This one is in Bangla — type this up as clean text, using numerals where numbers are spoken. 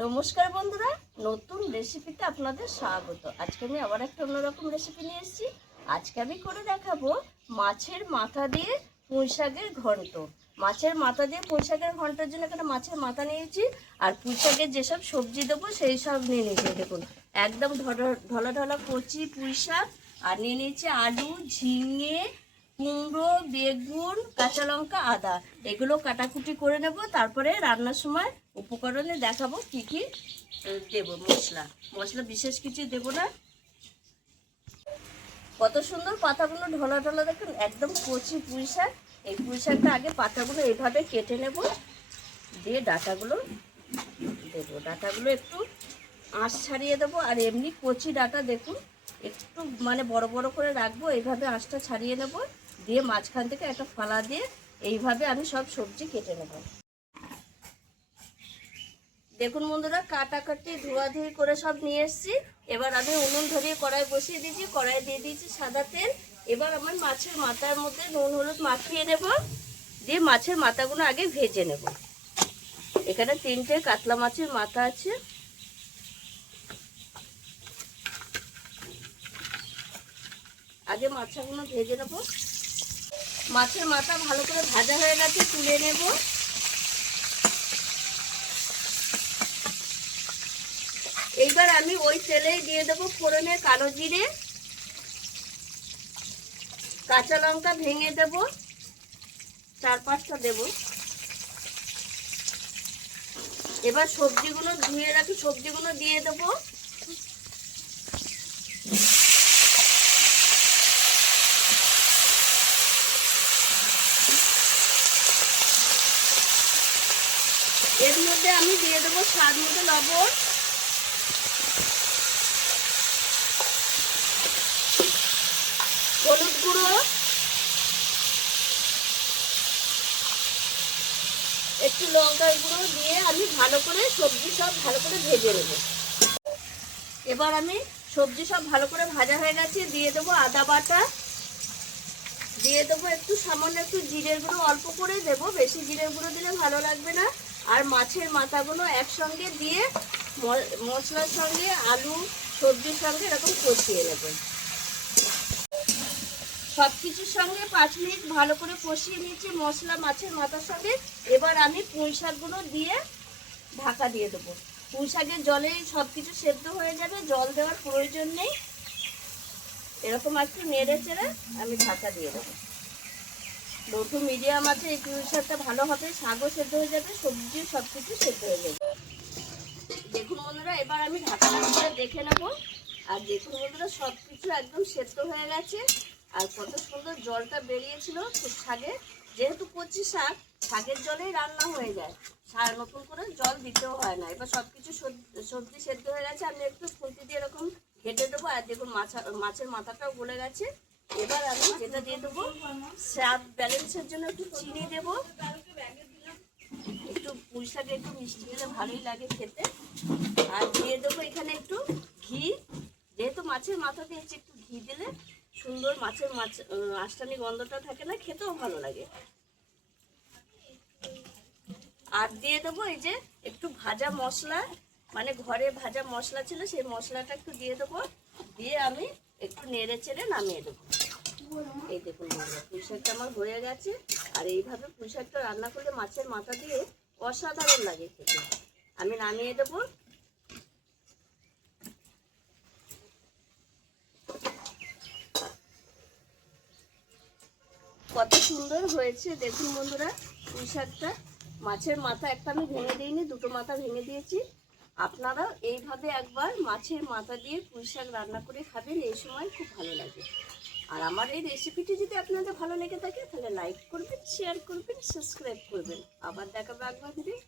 নমস্কার বন্ধুরা, নতুন রেসিপিতে আপনাদের স্বাগত। আজকে আমি আবার একটা অন্যরকম রেসিপি নিয়ে এসেছি। আজকে আমি করে দেখাবো মাছের মাথা দিয়ে পুঁই শাকের ঘন্ট। মাছের মাথা দিয়ে পুঁই শাকের ঘন্টের জন্য এখানে মাছের মাথা নিয়েছি, আর পুঁই শাকের যেসব সবজি দেবো সেই সব নিয়ে নিয়েছি। দেখুন, একদম ঢলা ঢলা কচি পুঁই শাক, আর নিয়ে নিয়েছি আলু, ঝিঙে, কুমড়ো, বেগুন, কাঁচা লঙ্কা, আদা। এগুলো কাটাকুটি করে নেব। তারপরে রান্নার সময় উপকরণে দেখাবো কি কি দেব। মশলা বিশেষ কিছু দেব না। কত সুন্দর পাতাগুলো ঢলা ঢলা, দেখুন একদম কচি পুঁই শাক। এই পুঁই শাকটা আগে পাতাগুলো এইভাবে কেটে নেব, দিয়ে ডাঁটাগুলো দেবো। ডাঁটাগুলো একটু আঁশ ছাড়িয়ে দেবো। আর এমনি কচি ডাঁটা দেখুন একটু বড় বড় করে রাখবো, এইভাবে আঁশটা ছাড়িয়ে নেব। দিয়ে মাঝখান থেকে একটা ফালা দিয়ে এইভাবে আমি সব সবজি কেটে নেব। দেখুন বন্ধুরা, কাটাকাটি ধোয়াধুয়ি করে সব নিয়ে এসেছি। এবার আমি উনুন ধরিয়ে কড়াই বসিয়ে দিয়েছি। কড়াই দিয়ে দিয়েছি সাদা তেল। এবার আমার মাছের মাথার মধ্যে নুন হলুদ মাখিয়ে নেব, দিয়ে মাছের মাথাগুলো আগে ভেজে নেব। এখানে 3টে কাতলা মাছের মাথা আছে। আগে মাছগুলো ভেজে নেব। মাছের মাথা ভালো করে ভাজা হয়ে গেছে, তুলে নেব। এইবার আমি ওই তেলেই দিয়ে দেবো ফোড়নে কালো জিরে, কাঁচা লঙ্কা ভেঙে দেব, 4-5টা দেব। এবার সবজিগুলো ধুয়ে রাখি, সবজিগুলো দিয়ে দেব। এর মধ্যে আমি দিয়ে দেবো স্বাদ মতো লবণ, হলুদ গুঁড়ো, একটু লঙ্কার গুঁড়ো দিয়ে আমি ভালো করে সবজি সব ভালো করে ভেজে নেব। এবার আমি সবজি সব ভালো করে ভাজা হয়ে গেছে, দিয়ে দেবো আদা বাটা, দিয়ে দেবো একটু সামান্য একটু জিরের গুঁড়ো, অল্প করে দেবো, বেশি জিরের গুঁড়ো দিলে ভালো লাগবে না। আর মাছের মাথাগুলো একসঙ্গে দিয়ে মশলার সঙ্গে আলু সবজির সঙ্গে এরকম কষিয়ে নেব। সব কিছুর সঙ্গে 5 মিনিট ভালো করে কষিয়ে নিয়েছি মশলা মাছের মাথার সঙ্গে। এবার আমি পুঁই শাকগুলো দিয়ে ঢাকা দিয়ে দেবো। পুঁই শাকের জলেই সব কিছু সেদ্ধ হয়ে যাবে, জল দেওয়ার প্রয়োজন নেই। এরকম একটু নেড়ে চেড়ে আমি ঢাকা দিয়ে দেবো। লো টু মিডিয়াম আছে, এই পুঁই শাকটা ভালো হবে, শাকও সেদ্ধ হয়ে যাবে, সবজি সব কিছু সেদ্ধ হয়ে যাবে। দেখুন বন্ধুরা, এবার আমি ঢাকাটা করে দেখে নেব। আর দেখুন বন্ধুরা, সব কিছু একদম সেদ্ধ হয়ে গেছে। আর কত সুন্দর জলটা বেরিয়েছিল শাকে। যেহেতু কচি শাক, শাকের জলেই রান্না হয়ে যায়, নতুন করে জল দিতেও হয় না। এবার সব কিছু সবজি সেদ্ধ হয়ে গেছে, আমি একটু খুন্তি দিয়ে এরকম ঘেটে দেবো। আর দেখুন মাছের মাথাটাও গলে গেছে। এবার আমি যেটা দিয়ে দেবো, স্বাদ ব্যালেন্সের জন্য একটু চিনি দেবো। একটু পুঁই শাকে একটু মিষ্টি দিলে ভালোই লাগে খেতে। আর দিয়ে দেবো এখানে একটু ঘি। যেহেতু মাছের মাথা দিয়েছি, একটু ঘি দিলে সুন্দর মাছ আষ্টানি গন্ধটা থাকে না, খেতেও ভালো লাগে। আর দিয়ে দেবো এই যে একটু ভাজা মশলা, ঘরে ভাজা মশলা ছিল, সেই মশলাটা একটু দিয়ে দেবো। দিয়ে আমি একটু নেড়ে চেড়ে নামিয়ে দেবো। এই দেখুন পুঁই শাকটা আমার হয়ে গেছে। আর এইভাবে পুঁই শাকটা রান্না করলে মাছের মাথা দিয়ে অসাধারণ লাগে খেতে। আমি নামিয়ে দেবো। কত সুন্দর হয়েছে দেখুন বন্ধুরা পুঁই শাকটা। মাছের মাথা একটা আমি ভেঙে দিইনি, 2টো মাথা ভেঙে দিয়েছি। আপনারা এইভাবে একবার মাছের মাথা দিয়ে পুঁই শাক রান্না করে খাবেন, এই সময় খুব ভালো লাগে। আর আমার এই রেসিপিটি যদি আপনাদের ভালো লেগে থাকে, তাহলে লাইক করবেন, শেয়ার করবেন, সাবস্ক্রাইব করবেন। আবার দেখাবো একবার ভিডিও।